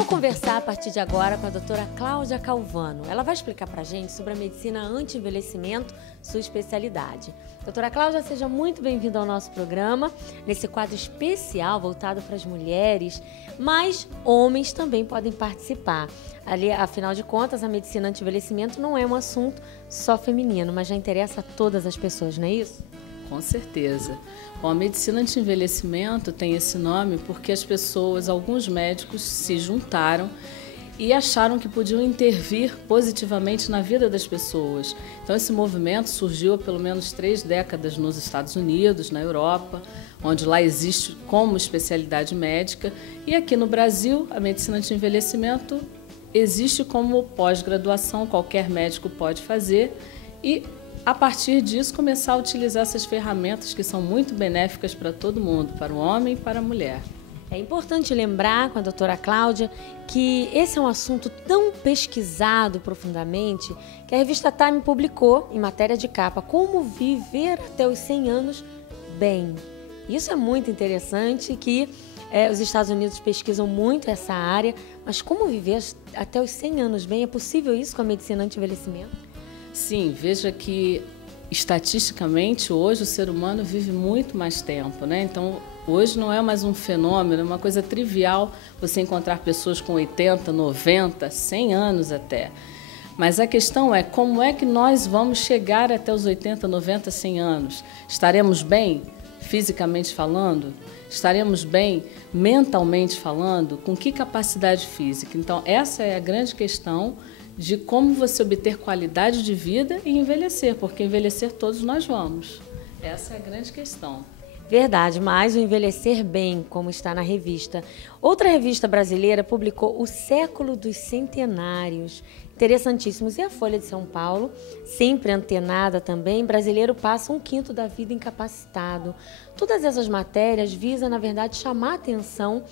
vou conversar a partir de agora com a doutora Cláudia Calvano. Ela vai explicar pra gente sobre a medicina anti-envelhecimento, sua especialidade. Doutora Cláudia, seja muito bem-vinda ao nosso programa, nesse quadro especial voltado para as mulheres, mas homens também podem participar. Ali, afinal de contas, a medicina anti-envelhecimento não é um assunto só feminino, mas já interessa a todas as pessoas, não é isso? Com certeza. Bom, a medicina anti-envelhecimento tem esse nome porque as pessoas, alguns médicos, se juntaram e acharam que podiam intervir positivamente na vida das pessoas. Então, esse movimento surgiu há pelo menos 3 décadas nos Estados Unidos, na Europa, onde lá existe como especialidade médica, e aqui no Brasil, a medicina anti-envelhecimento existe como pós-graduação, qualquer médico pode fazer, e a partir disso começar a utilizar essas ferramentas que são muito benéficas para todo mundo, para o homem e para a mulher. É importante lembrar com a doutora Cláudia que esse é um assunto tão pesquisado profundamente que a revista Time publicou, em matéria de capa, Como Viver até os 100 anos bem. Isso é muito interessante, que os Estados Unidos pesquisam muito essa área, mas como viver até os 100 anos bem? É possível isso com a medicina anti-envelhecimento? Sim, veja que estatisticamente hoje o ser humano vive muito mais tempo, né? Então hoje não é mais um fenômeno, é uma coisa trivial você encontrar pessoas com 80, 90, 100 anos até. Mas a questão é como é que nós vamos chegar até os 80, 90, 100 anos? Estaremos bem, fisicamente falando? Estaremos bem mentalmente falando? Com que capacidade física? Então essa é a grande questão de como você obter qualidade de vida e envelhecer, porque envelhecer todos nós vamos. Essa é a grande questão. Verdade, mas o envelhecer bem, como está na revista. Outra revista brasileira publicou O Século dos Centenários. Interessantíssimos. E a Folha de São Paulo, sempre antenada também, brasileiro passa 1/5 da vida incapacitado. Todas essas matérias visam, na verdade, chamar a atenção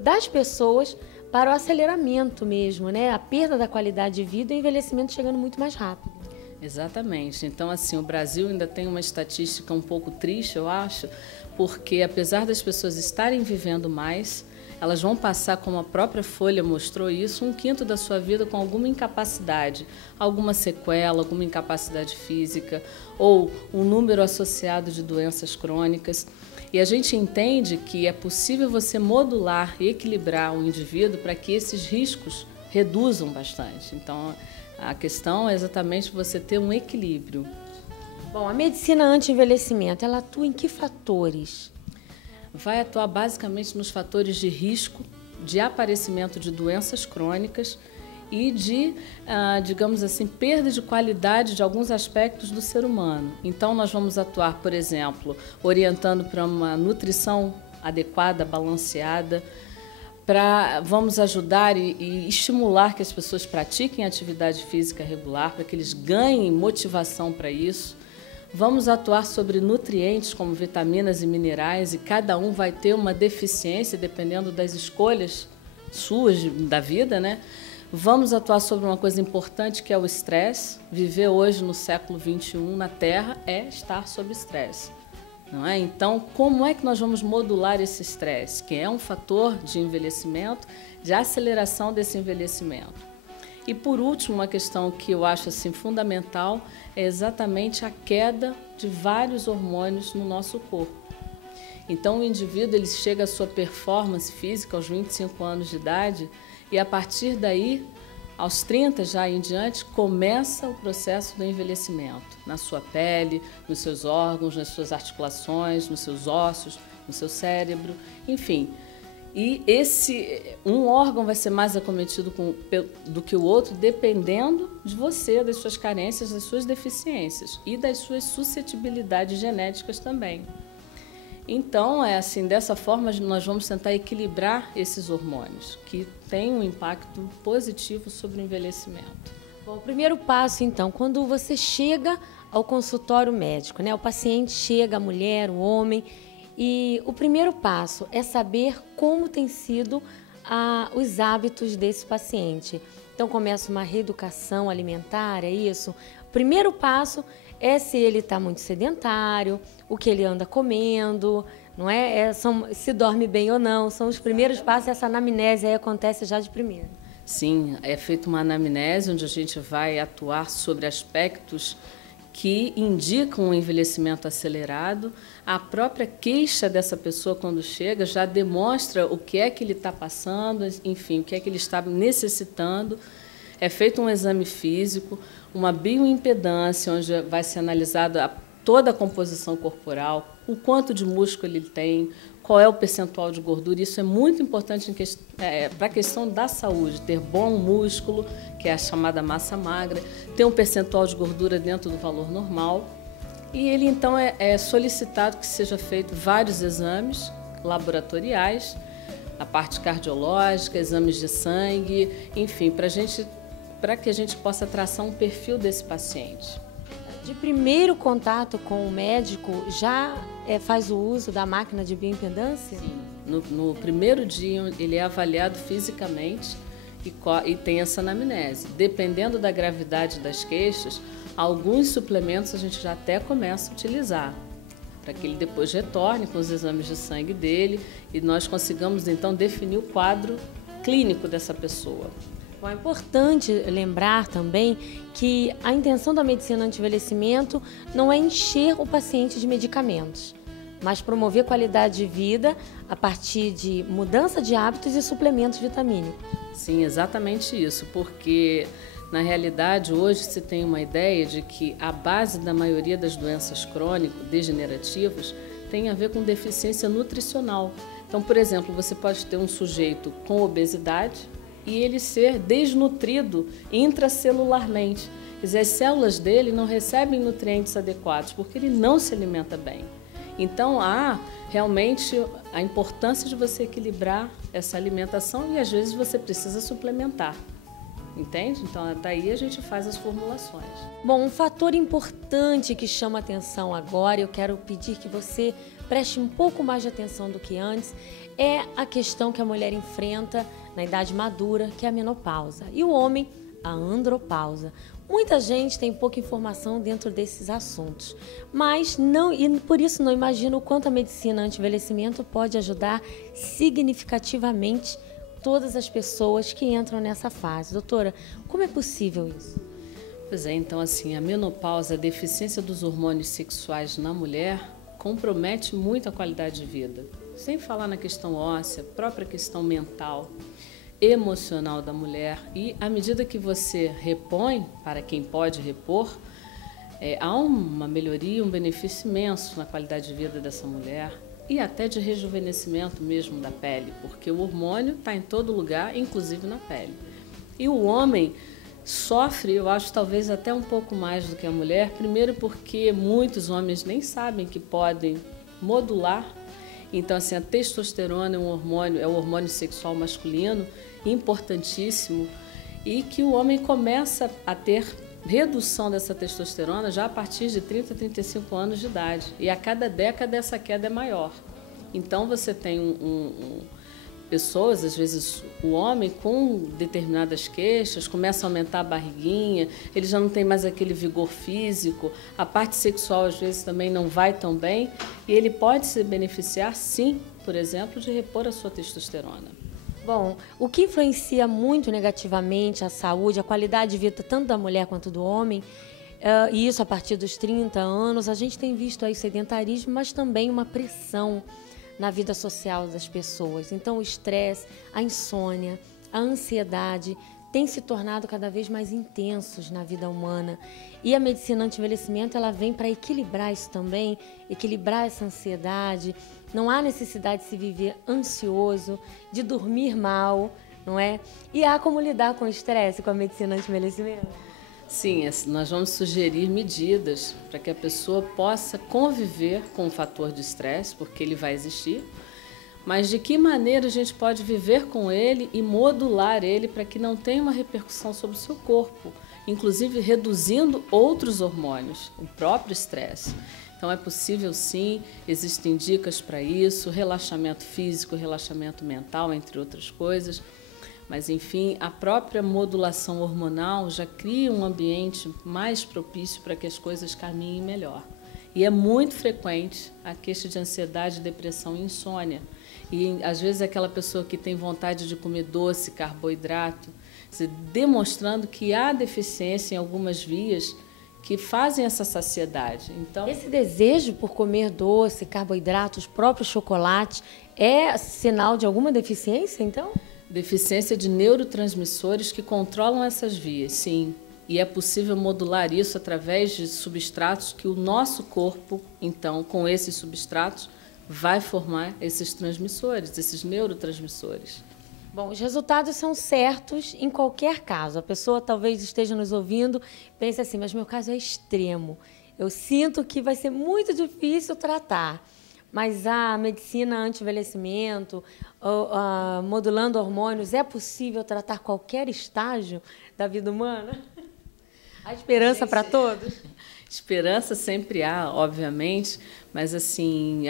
das pessoas para o aceleramento mesmo, né? A perda da qualidade de vida e o envelhecimento chegando muito mais rápido. Exatamente. Então, assim, o Brasil ainda tem uma estatística um pouco triste, eu acho, porque apesar das pessoas estarem vivendo mais, elas vão passar, como a própria Folha mostrou isso, 1/5 da sua vida com alguma incapacidade, alguma sequela, alguma incapacidade física ou um número associado de doenças crônicas. E a gente entende que é possível você modular e equilibrar o indivíduo para que esses riscos reduzam bastante. Então, a questão é exatamente você ter um equilíbrio. Bom, a medicina anti-envelhecimento, ela atua em que fatores? Vai atuar basicamente nos fatores de risco de aparecimento de doenças crônicas e de, digamos assim, perda de qualidade de alguns aspectos do ser humano. Então, nós vamos atuar, por exemplo, orientando para uma nutrição adequada, balanceada, vamos ajudar e estimular que as pessoas pratiquem atividade física regular, para que eles ganhem motivação para isso. Vamos atuar sobre nutrientes como vitaminas e minerais, e cada um vai ter uma deficiência dependendo das escolhas suas da vida, né? Vamos atuar sobre uma coisa importante que é o estresse. Viver hoje no século XXI na Terra é estar sob estresse, não é? Então, como é que nós vamos modular esse estresse, que é um fator de envelhecimento, de aceleração desse envelhecimento? E por último, uma questão que eu acho assim fundamental é exatamente a queda de vários hormônios no nosso corpo. Então, o indivíduo ele chega à sua performance física aos 25 anos de idade e, a partir daí, aos 30 já em diante, começa o processo do envelhecimento na sua pele, nos seus órgãos, nas suas articulações, nos seus ossos, no seu cérebro, enfim. E um órgão vai ser mais acometido do que o outro, dependendo de você, das suas carências, das suas deficiências e das suas suscetibilidades genéticas também. Então, dessa forma, nós vamos tentar equilibrar esses hormônios, que têm um impacto positivo sobre o envelhecimento. Bom, o primeiro passo, então, quando você chega ao consultório médico, né? O paciente chega, a mulher, o homem, e o primeiro passo é saber como tem sido os hábitos desse paciente. Então, começa uma reeducação alimentar, é isso? O primeiro passo é se ele está muito sedentário, o que ele anda comendo, não é? Se dorme bem ou não, são os primeiros passos, essa anamnese aí acontece já de primeira. Sim, é feita uma anamnese onde a gente vai atuar sobre aspectos que indicam um envelhecimento acelerado. A própria queixa dessa pessoa, quando chega, já demonstra o que é que ele está passando, enfim, o que é que ele está necessitando. É feito um exame físico, uma bioimpedância, onde vai ser analisada toda a composição corporal, o quanto de músculo ele tem, qual é o percentual de gordura. Isso é muito importante para a questão da saúde, ter bom músculo, que é a chamada massa magra, ter um percentual de gordura dentro do valor normal. E ele, então, é solicitado que seja feito vários exames laboratoriais, a parte cardiológica, exames de sangue, enfim, para que a gente possa traçar um perfil desse paciente. De primeiro contato com o médico, já faz o uso da máquina de bioimpedância? Sim. No primeiro dia, ele é avaliado fisicamente e tem essa anamnese. Dependendo da gravidade das queixas, alguns suplementos a gente já até começa a utilizar, para que ele depois retorne com os exames de sangue dele e nós consigamos, então, definir o quadro clínico dessa pessoa. Bom, é importante lembrar também que a intenção da medicina anti-envelhecimento não é encher o paciente de medicamentos, mas promover qualidade de vida a partir de mudança de hábitos e suplementos vitamínicos. Sim, exatamente isso, porque na realidade hoje se tem uma ideia de que a base da maioria das doenças crônico-degenerativas tem a ver com deficiência nutricional. Então, por exemplo, você pode ter um sujeito com obesidade e ele ser desnutrido intracelularmente. Quer dizer, as células dele não recebem nutrientes adequados porque ele não se alimenta bem. Então, há realmente a importância de você equilibrar essa alimentação e às vezes você precisa suplementar. Entende? Então, daí a gente faz as formulações. Bom, um fator importante que chama atenção agora, eu quero pedir que você preste um pouco mais de atenção do que antes, é a questão que a mulher enfrenta na idade madura, que é a menopausa, e o homem, a andropausa. Muita gente tem pouca informação dentro desses assuntos, mas não, e por isso não imagina o quanto a medicina anti-envelhecimento pode ajudar significativamente todas as pessoas que entram nessa fase. Doutora, como é possível isso? Pois é, então assim, a menopausa, a deficiência dos hormônios sexuais na mulher compromete muito a qualidade de vida. Sem falar na questão óssea, própria questão mental, emocional da mulher. E à medida que você repõe, para quem pode repor, há uma melhoria, um benefício imenso na qualidade de vida dessa mulher e até de rejuvenescimento mesmo da pele, porque o hormônio está em todo lugar, inclusive na pele. E o homem sofre, eu acho, talvez até um pouco mais do que a mulher, primeiro porque muitos homens nem sabem que podem modular. Então, assim, a testosterona é o hormônio sexual masculino importantíssimo e que o homem começa a ter redução dessa testosterona já a partir de 30, 35 anos de idade. E a cada década essa queda é maior. Então, você tem pessoas, às vezes o homem com determinadas queixas, começa a aumentar a barriguinha, ele já não tem mais aquele vigor físico, a parte sexual às vezes também não vai tão bem e ele pode se beneficiar sim, por exemplo, de repor a sua testosterona. Bom, o que influencia muito negativamente a saúde, a qualidade de vida tanto da mulher quanto do homem, e isso a partir dos 30 anos, a gente tem visto aí sedentarismo, mas também uma pressão na vida social das pessoas. Então, o estresse, a insônia, a ansiedade têm se tornado cada vez mais intensos na vida humana. E a medicina anti-envelhecimento, ela vem para equilibrar isso também, equilibrar essa ansiedade. Não há necessidade de se viver ansioso, de dormir mal, não é? E há como lidar com o estresse com a medicina anti-envelhecimento? Sim, nós vamos sugerir medidas para que a pessoa possa conviver com o fator de estresse, porque ele vai existir, mas de que maneira a gente pode viver com ele e modular ele para que não tenha uma repercussão sobre o seu corpo, inclusive reduzindo outros hormônios, o próprio estresse. Então é possível sim, existem dicas para isso, relaxamento físico, relaxamento mental, entre outras coisas. Mas, enfim, a própria modulação hormonal já cria um ambiente mais propício para que as coisas caminhem melhor. E é muito frequente a queixa de ansiedade, depressão e insônia. E às vezes aquela pessoa que tem vontade de comer doce, carboidrato, demonstrando que há deficiência em algumas vias que fazem essa saciedade. Então, esse desejo por comer doce, carboidratos, próprio chocolate, é sinal de alguma deficiência, então? Deficiência de neurotransmissores que controlam essas vias, sim. E é possível modular isso através de substratos que o nosso corpo, então, com esses substratos, vai formar esses transmissores, esses neurotransmissores. Bom, os resultados são certos em qualquer caso. A pessoa talvez esteja nos ouvindo, pense assim, mas meu caso é extremo. Eu sinto que vai ser muito difícil tratar. Mas a medicina anti-envelhecimento, modulando hormônios, é possível tratar qualquer estágio da vida humana? Há esperança para todos? Esperança sempre há, obviamente, mas assim,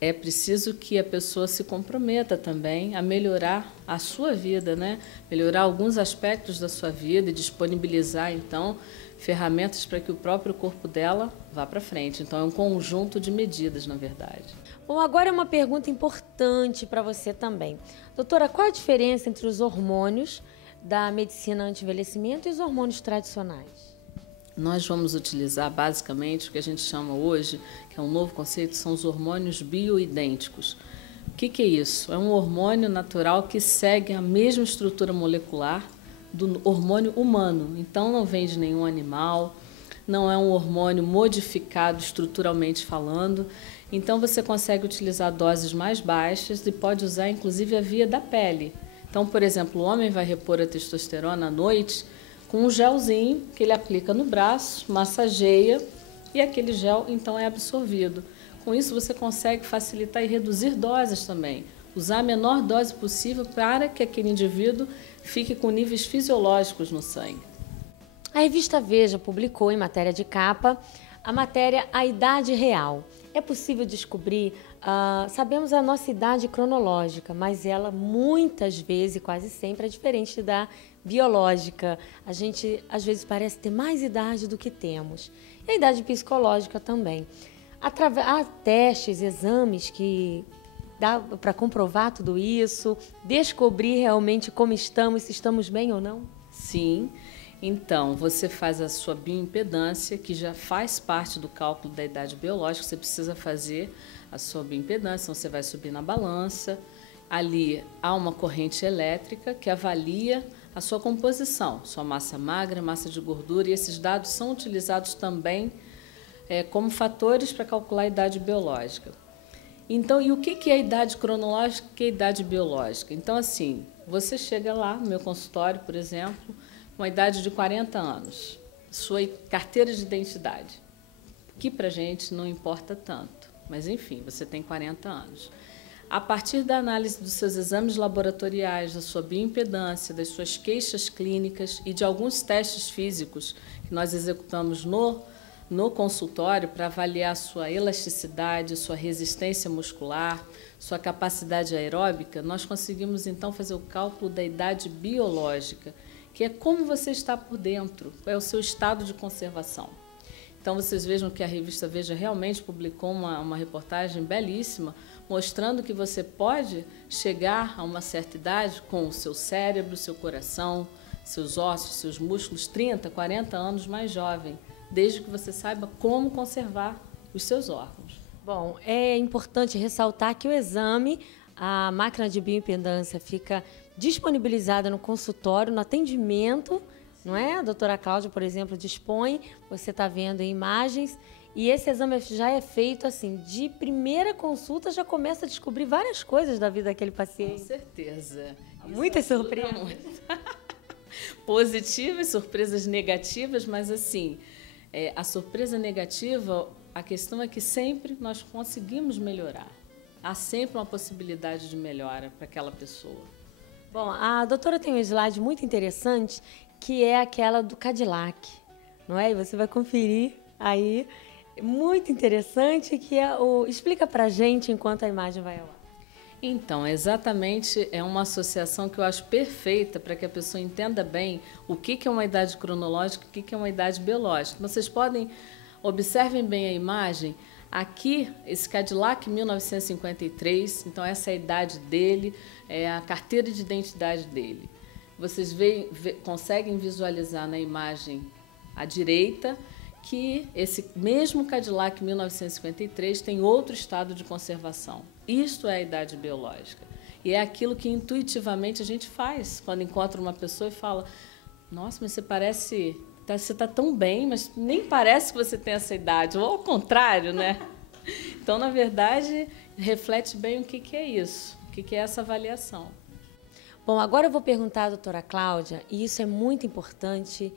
é preciso que a pessoa se comprometa também a melhorar a sua vida, né? Melhorar alguns aspectos da sua vida e disponibilizar, então, ferramentas para que o próprio corpo dela vá para frente. Então, é um conjunto de medidas, na verdade. Bom, agora é uma pergunta importante para você também. Doutora, qual a diferença entre os hormônios da medicina anti-envelhecimento e os hormônios tradicionais? Nós vamos utilizar basicamente o que a gente chama hoje, que é um novo conceito, são os hormônios bioidênticos. O que é isso? É um hormônio natural que segue a mesma estrutura molecular do hormônio humano. Então não vem de nenhum animal, não é um hormônio modificado estruturalmente falando. Então você consegue utilizar doses mais baixas e pode usar inclusive a via da pele. Então, por exemplo, o homem vai repor a testosterona à noite com um gelzinho que ele aplica no braço, massageia e aquele gel então é absorvido. Com isso você consegue facilitar e reduzir doses também. Usar a menor dose possível para que aquele indivíduo fique com níveis fisiológicos no sangue. A revista Veja publicou em matéria de capa a matéria A Idade Real. É possível descobrir, sabemos a nossa idade cronológica, mas ela muitas vezes, quase sempre, é diferente da biológica. A gente, às vezes, parece ter mais idade do que temos. E a idade psicológica também. Há testes, exames que dá para comprovar tudo isso, descobrir realmente como estamos, se estamos bem ou não? Sim. Então, você faz a sua bioimpedância, que já faz parte do cálculo da idade biológica, você precisa fazer a sua bioimpedância, então você vai subir na balança, ali há uma corrente elétrica que avalia a sua composição, sua massa magra, massa de gordura, e esses dados são utilizados também como fatores para calcular a idade biológica. Então, e o que é a idade cronológica e o que é a idade biológica? Então, assim, você chega lá no meu consultório, por exemplo, com a idade de 40 anos, sua carteira de identidade, que para a gente não importa tanto, mas enfim, você tem 40 anos. A partir da análise dos seus exames laboratoriais, da sua bioimpedância, das suas queixas clínicas e de alguns testes físicos que nós executamos no consultório para avaliar sua elasticidade, sua resistência muscular, sua capacidade aeróbica, nós conseguimos então fazer o cálculo da idade biológica, que é como você está por dentro, qual é o seu estado de conservação. Então, vocês vejam que a revista Veja realmente publicou uma reportagem belíssima, mostrando que você pode chegar a uma certa idade com o seu cérebro, seu coração, seus ossos, seus músculos, 30, 40 anos mais jovem, desde que você saiba como conservar os seus órgãos. Bom, é importante ressaltar que o exame, a máquina de bioimpedância fica disponibilizada no consultório, no atendimento, não é? A doutora Cláudia, por exemplo, dispõe, você está vendo em imagens, e esse exame já é feito assim, de primeira consulta já começa a descobrir várias coisas da vida daquele paciente. Com certeza. Muitas surpresas. Positivas, surpresas negativas, mas assim, a surpresa negativa, a questão é que sempre nós conseguimos melhorar. Há sempre uma possibilidade de melhora para aquela pessoa. Bom, a doutora tem um slide muito interessante, que é aquela do Cadillac, não é? E você vai conferir aí, muito interessante, que é explica pra gente enquanto a imagem vai ao ar. Então, exatamente, é uma associação que eu acho perfeita para que a pessoa entenda bem o que é uma idade cronológica e o que é uma idade biológica. Vocês podem Observem bem a imagem. Aqui, esse Cadillac 1953, então essa é a idade dele, é a carteira de identidade dele. Vocês conseguem visualizar na imagem à direita que esse mesmo Cadillac 1953 tem outro estado de conservação. Isto é a idade biológica. E é aquilo que intuitivamente a gente faz quando encontra uma pessoa e fala: nossa, mas você está tão bem, mas nem parece que você tem essa idade. Ou ao contrário, né? Então, na verdade, reflete bem o que é isso, o que é essa avaliação. Bom, agora eu vou perguntar à doutora Cláudia, e isso é muito importante,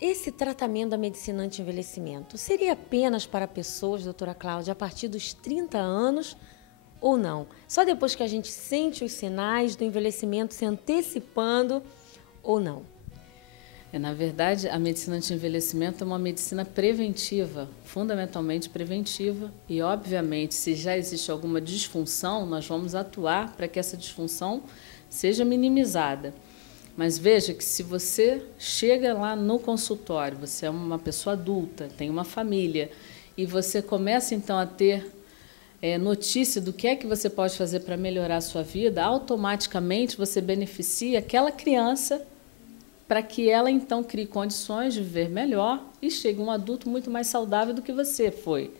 esse tratamento da medicina anti-envelhecimento seria apenas para pessoas, doutora Cláudia, a partir dos 30 anos ou não? Só depois que a gente sente os sinais do envelhecimento se antecipando ou não? Na verdade, a medicina anti-envelhecimento é uma medicina preventiva, fundamentalmente preventiva, e, obviamente, se já existe alguma disfunção, nós vamos atuar para que essa disfunção seja minimizada. Mas veja que se você chega lá no consultório, você é uma pessoa adulta, tem uma família, e você começa, então, a ter notícia do que é que você pode fazer para melhorar a sua vida, automaticamente você beneficia aquela criança para que ela, então, crie condições de viver melhor e chegue um adulto muito mais saudável do que você foi.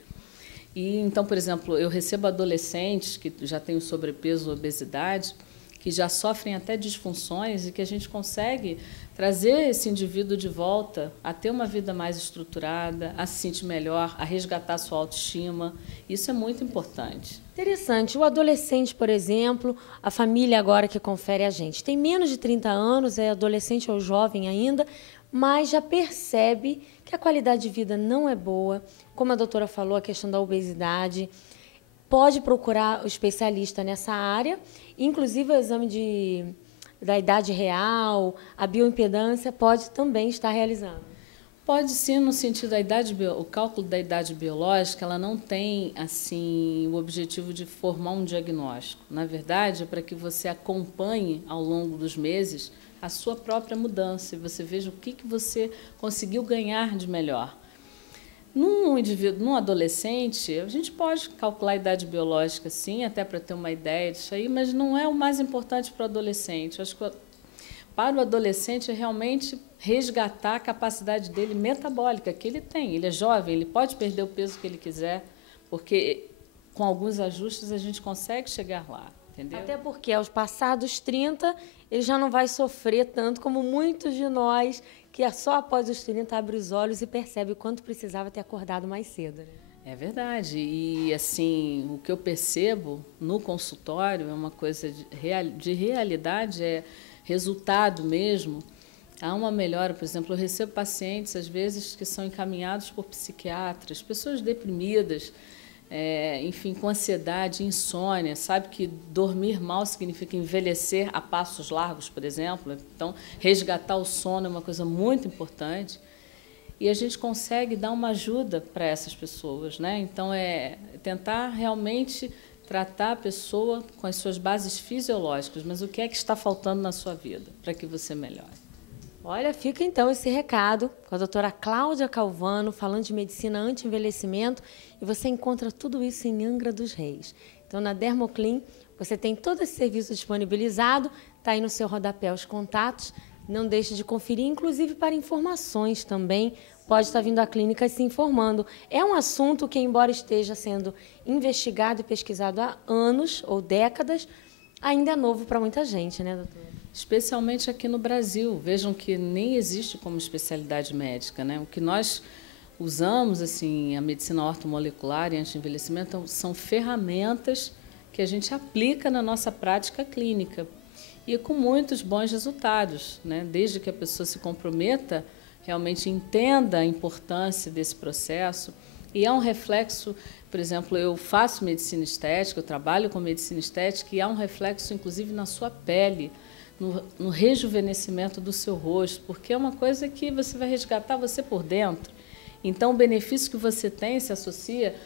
E, então, por exemplo, eu recebo adolescentes que já têm sobrepeso ou obesidade, que já sofrem até disfunções e que a gente consegue trazer esse indivíduo de volta a ter uma vida mais estruturada, a se sentir melhor, a resgatar sua autoestima. Isso é muito importante. Interessante. O adolescente, por exemplo, a família agora que confere a gente, tem menos de 30 anos, é adolescente ou jovem ainda, mas já percebe que a qualidade de vida não é boa. Como a doutora falou, a questão da obesidade. Pode procurar o especialista nessa área, inclusive o exame da idade real, a bioimpedância pode também estar realizando. Pode sim, no sentido da idade, o cálculo da idade biológica, ela não tem assim o objetivo de formar um diagnóstico. Na verdade, é para que você acompanhe ao longo dos meses a sua própria mudança e você veja o que você conseguiu ganhar de melhor. Num adolescente, a gente pode calcular a idade biológica, sim, até para ter uma ideia disso aí, mas não é o mais importante para o adolescente. Eu acho que para o adolescente é realmente resgatar a capacidade dele metabólica que ele tem. Ele é jovem, ele pode perder o peso que ele quiser, porque com alguns ajustes a gente consegue chegar lá. Entendeu? Até porque aos passados 30, ele já não vai sofrer tanto como muitos de nós, que é só após os 30 abre os olhos e percebe o quanto precisava ter acordado mais cedo. Né? É verdade. E assim, o que eu percebo no consultório é uma coisa de realidade, é resultado mesmo. Há uma melhora, por exemplo, eu recebo pacientes, às vezes, que são encaminhados por psiquiatras, pessoas deprimidas, enfim, com ansiedade, insônia, sabe que dormir mal significa envelhecer a passos largos, por exemplo. Então, resgatar o sono é uma coisa muito importante. E a gente consegue dar uma ajuda para essas pessoas, né? Então, é tentar realmente tratar a pessoa com as suas bases fisiológicas, mas o que é que está faltando na sua vida para que você melhore? Olha, fica então esse recado com a doutora Cláudia Calvano, falando de medicina anti-envelhecimento, e você encontra tudo isso em Angra dos Reis. Então, na Dermoclin, você tem todo esse serviço disponibilizado, está aí no seu rodapé os contatos, não deixe de conferir, inclusive para informações também, pode estar vindo à clínica e se informando. É um assunto que, embora esteja sendo investigado e pesquisado há anos ou décadas, ainda é novo para muita gente, né, doutora? Especialmente aqui no Brasil. Vejam que nem existe como especialidade médica, né? O que nós usamos, assim, a medicina ortomolecular e anti-envelhecimento são ferramentas que a gente aplica na nossa prática clínica e com muitos bons resultados, né? Desde que a pessoa se comprometa, realmente entenda a importância desse processo. E há um reflexo, por exemplo, eu faço medicina estética, eu trabalho com medicina estética e há um reflexo, inclusive, na sua pele, no rejuvenescimento do seu rosto, porque é uma coisa que você vai resgatar você por dentro. Então, o benefício que você tem se associa,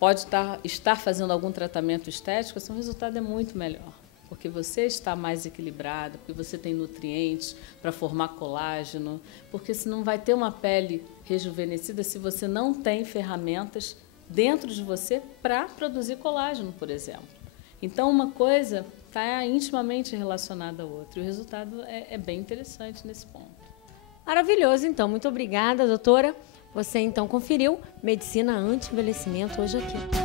pode estar fazendo algum tratamento estético, assim, o resultado é muito melhor. porque você está mais equilibrado, porque você tem nutrientes para formar colágeno, porque você não vai ter uma pele rejuvenescida se você não tem ferramentas dentro de você para produzir colágeno, por exemplo. Então, uma coisa está intimamente relacionada à outra, e o resultado é bem interessante nesse ponto. Maravilhoso, então. Muito obrigada, doutora. Você, então, conferiu Medicina Anti-Envelhecimento hoje aqui.